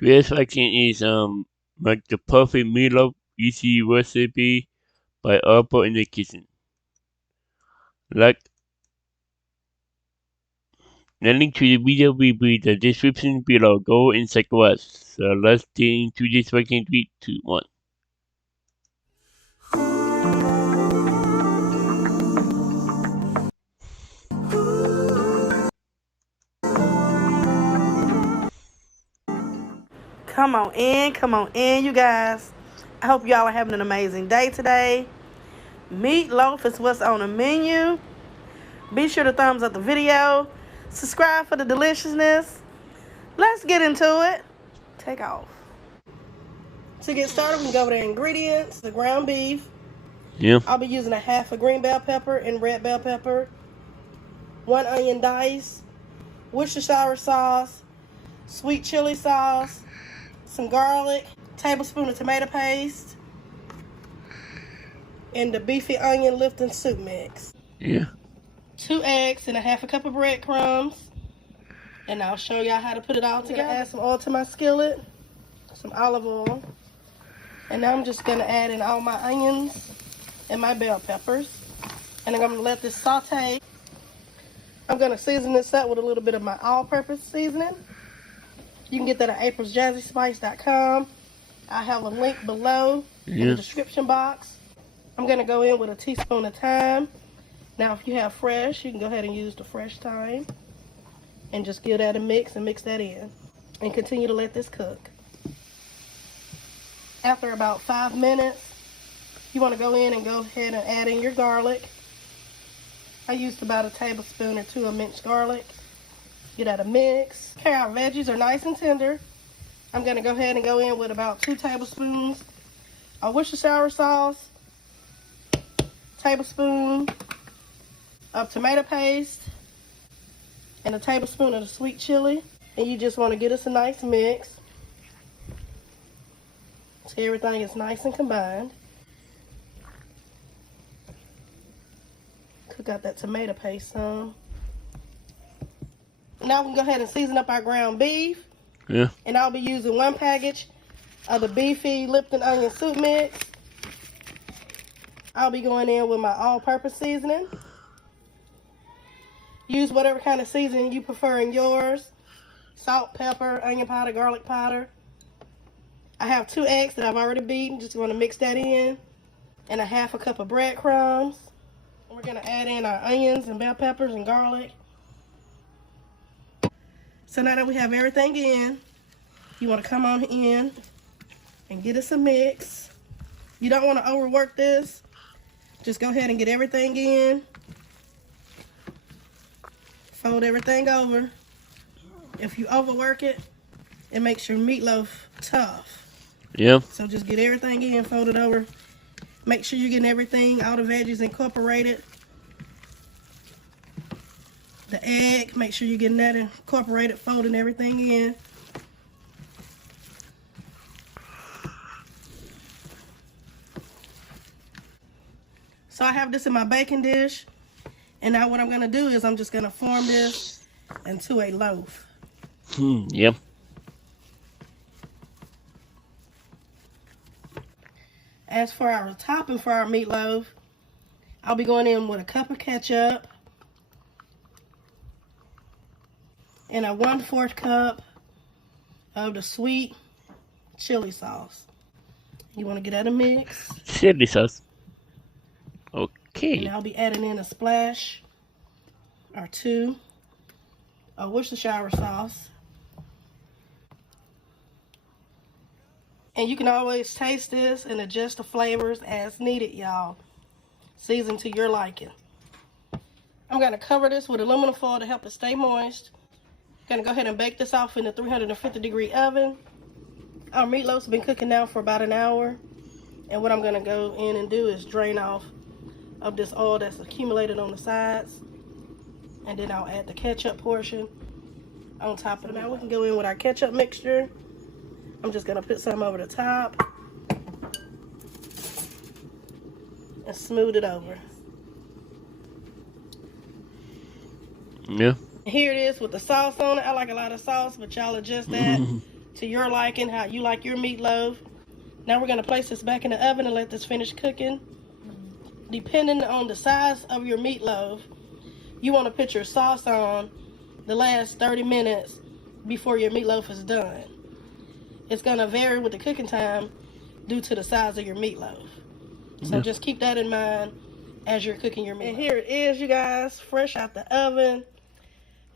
Today's action is make the perfect meatloaf easy recipe by Apple in the kitchen. Like the link to the video will be in the description below. Go and check it out. So let's get into this working 3, 2, 1. Come on in, you guys. I hope y'all are having an amazing day today. Meatloaf is what's on the menu. Be sure to thumbs up the video. Subscribe for the deliciousness. Let's get into it. Take off. To get started, we can go over the ingredients. The ground beef. Yeah. I'll be using a half a green bell pepper and red bell pepper. 1 onion dice. Worcestershire sauce. Sweet chili sauce. Some garlic. Tablespoon of tomato paste. And the beefy onion lifting soup mix. Yeah. 2 eggs and a half a cup of breadcrumbs. And I'll show y'all how to put it all together. Add some oil to my skillet. Some olive oil. And now I'm just going to add in all my onions and my bell peppers. And I'm going to let this saute. I'm going to season this up with a little bit of my all-purpose seasoning. You can get that at aprilsjazzyspice.com. I have a link below in the description box. I'm going to go in with a teaspoon of thyme. Now, if you have fresh, you can go ahead and use the fresh thyme. And just give that a mix and mix that in. And continue to let this cook. After about 5 minutes, you want to go in and go ahead and add in your garlic. I used about a tablespoon or 2 of minced garlic. Get that a mix. Okay, our veggies are nice and tender. I'm going to go ahead and go in with about 2 tablespoons of Worcestershire sauce, tablespoon of tomato paste, and a tablespoon of the sweet chili. And you just want to get us a nice mix so everything is nice and combined. Cook out that tomato paste some. Now we can go ahead and season up our ground beef. Yeah. And I'll be using 1 package of the beefy Lipton onion soup mix. I'll be going in with my all-purpose seasoning. Use whatever kind of seasoning you prefer in yours. Salt, pepper, onion powder, garlic powder. I have 2 eggs that I've already beaten. Just want to mix that in. And a half a cup of breadcrumbs. And we're going to add in our onions and bell peppers and garlic. So now that we have everything in, you want to come on in and get us a mix. You don't want to overwork this. Just go ahead and get everything in. Fold everything over. If you overwork it, it makes your meatloaf tough. Yeah. So just get everything in, fold it over. Make sure you're getting everything, all the veggies incorporated. The egg, make sure you're getting that incorporated, folding everything in. So I have this in my baking dish. And now what I'm going to do is I'm just going to form this into a loaf. Yeah. As for our topping for our meatloaf, I'll be going in with a cup of ketchup. And a 1/4 cup of the sweet chili sauce. You want to get that a mix. Chili sauce. Okay. And I'll be adding in a splash or 2 of Worcestershire sauce. And you can always taste this and adjust the flavors as needed, y'all. Season to your liking. I'm going to cover this with aluminum foil to help it stay moist. Gonna go ahead and bake this off in the 350-degree oven. Our meatloaf's been cooking now for about an hour. And what I'm gonna go in and do is drain off of this oil that's accumulated on the sides. And then I'll add the ketchup portion on top of it. Now we can go in with our ketchup mixture. I'm just gonna put some over the top and smooth it over. Yeah. Here it is with the sauce on it. I like a lot of sauce, but y'all adjust that to your liking, how you like your meatloaf. Now we're going to place this back in the oven and let this finish cooking. Depending on the size of your meatloaf, you want to put your sauce on the last 30 minutes before your meatloaf is done. It's going to vary with the cooking time due to the size of your meatloaf. So just keep that in mind as you're cooking your meatloaf. And here it is, you guys, fresh out the oven.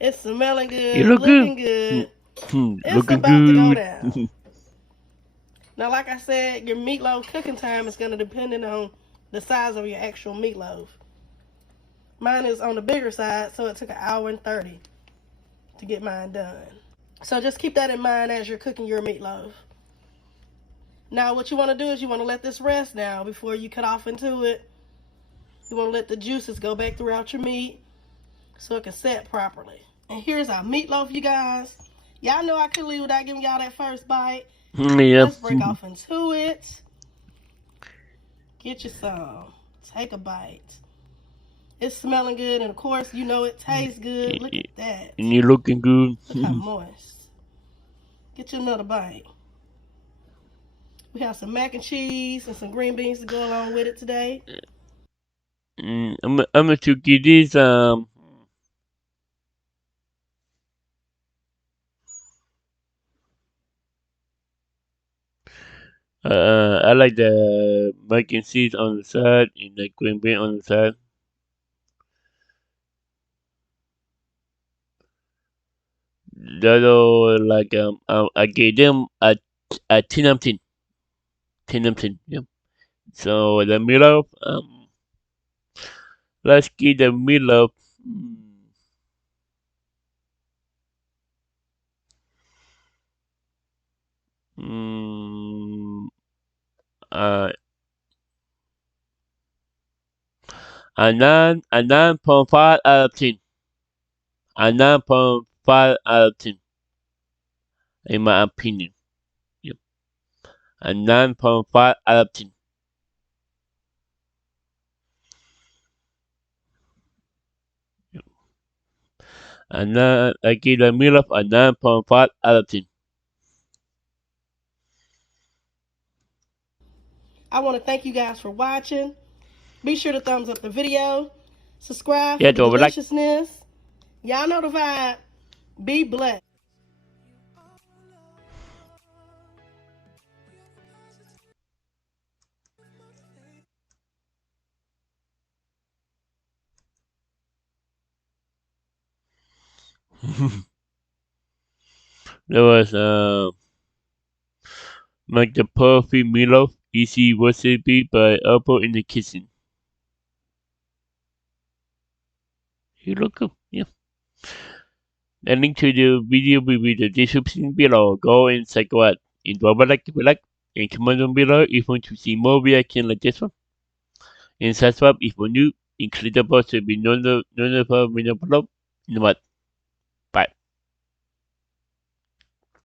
It's smelling good, You look looking good. good. It's Looking about good. to go down. Now, like I said, your meatloaf cooking time is going to depend on the size of your actual meatloaf. Mine is on the bigger side, so it took 1 hour and 30 to get mine done. So just keep that in mind as you're cooking your meatloaf. Now, what you want to do is you want to let this rest now before you cut off into it. You want to let the juices go back throughout your meat so it can set properly. And here's our meatloaf, you guys. Y'all know I couldn't leave without giving y'all that first bite. Yeah. Let's break off into it. Get you some. Take a bite. It's smelling good, and of course, you know it tastes good. Look at that. And you're looking good. Look how moist. Get you another bite. We have some mac and cheese and some green beans to go along with it today. I'm gonna give this I like the mac and cheese on the side and the green bean on the side. That'll like I gave them a tin. Yep. So the middle let's give the middle mm, uh a 9.5 out of 10. A 9.5 out of 10 in my opinion. Yep. A 9.5 out of 10. Yep. I give the middle a 9.5 out of 10. I want to thank you guys for watching. Be sure to thumbs up the video. Subscribe Yeah, for the to like. deliciousness. Y'all know the vibe. Be blessed. There was make the perfect meatloaf, easy recipe by Apple in the kitchen. You look good, yeah. The link to the video will be in the description below. Go and check it out. And drop a like, and comment down below if you want to see more reaction like this one. And subscribe if you're new, and click the bell to be notified when I upload. You know what?